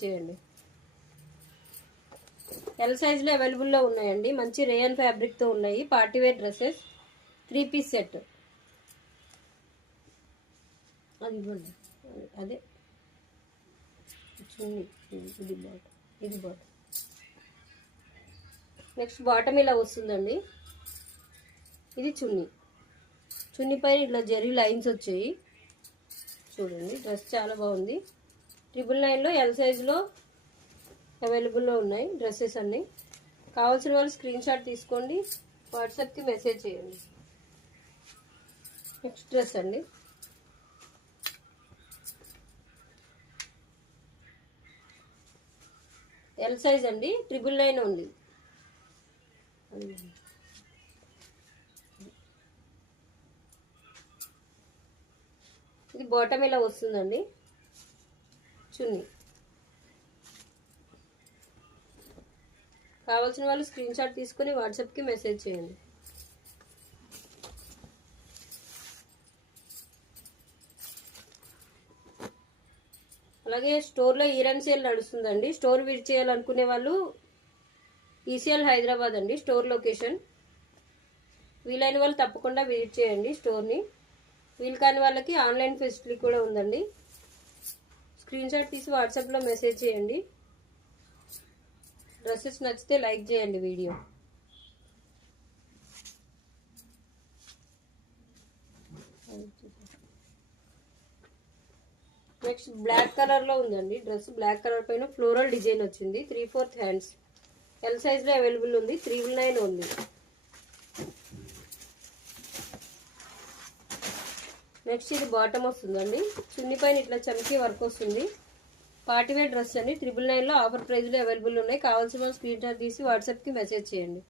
చేయండి. ఎల్ సైజ్లో అవైలబుల్లో ఉన్నాయండి. మంచి రేయన్ ఫ్యాబ్రిక్తో ఉన్నాయి. Party wear dresses 3 piece set. అది ఇవ్వండి. అదే చున్నీ. ఇది బాటమ్. నెక్స్ట్ బాటమ్ ఇలా వస్తుందండి. ఇది చున్నీ. చున్నీ పైన ఇట్లా జరీ లైన్స్ వచ్చాయి. చూడండి, డ్రెస్ చాలా బాగుంది. 999లో ఎల్ సైజులో అవైలబుల్లో ఉన్నాయి డ్రెస్సెస్ అన్నీ. కావాల్సిన వాళ్ళు స్క్రీన్ షాట్ తీసుకోండి, వాట్సాప్కి మెసేజ్ చేయండి. నెక్స్ట్ డ్రెస్ అండి. ఎల్ సైజ్ అండి, 999 ఉంది. ఇది బాటమ్ ఇలా వస్తుందండి. చున్నీ. కావాల్సిన వాళ్ళు స్క్రీన్ షాట్ తీసుకొని వాట్సాప్కి మెసేజ్ చేయండి. అలాగే స్టోర్లో ఈరన్ సేల్ నడుస్తుందండి. స్టోర్ విజిట్ చేయాలనుకునే వాళ్ళు ఈసీఎల్ హైదరాబాద్ అండి స్టోర్ లొకేషన్. వీలైన వాళ్ళు తప్పకుండా విజిట్ చేయండి స్టోర్ని. వీలు కాని వాళ్ళకి ఆన్లైన్ ఫెసిలిటీ కూడా ఉందండి. స్క్రీన్ షాట్ తీసి వాట్సాప్లో మెసేజ్ చేయండి. డ్రెస్సెస్ నచ్చితే లైక్ చేయండి వీడియో. నెక్స్ట్ బ్లాక్ కలర్లో ఉందండి డ్రెస్. బ్లాక్ కలర్ పైన ఫ్లోరల్ డిజైన్ వచ్చింది. 3/4 హ్యాండ్స్. ఎల్ సైజ్లో అవైలబుల్ ఉంది. 999 ఉంది. నెక్స్ట్ ఇది బాటమ్ వస్తుందండి. చున్నీ పైన ఇట్లా చమ్కీ వర్క్ వస్తుంది. పార్టీవేర్ డ్రెస్ అండి. 999లో ఆఫర్ ప్రైస్లో అవైలబుల్ ఉన్నాయి. కావాల్సిన వాళ్ళు స్క్రీన్ షాట్ తీసి వాట్సాప్కి మెసేజ్ చేయండి.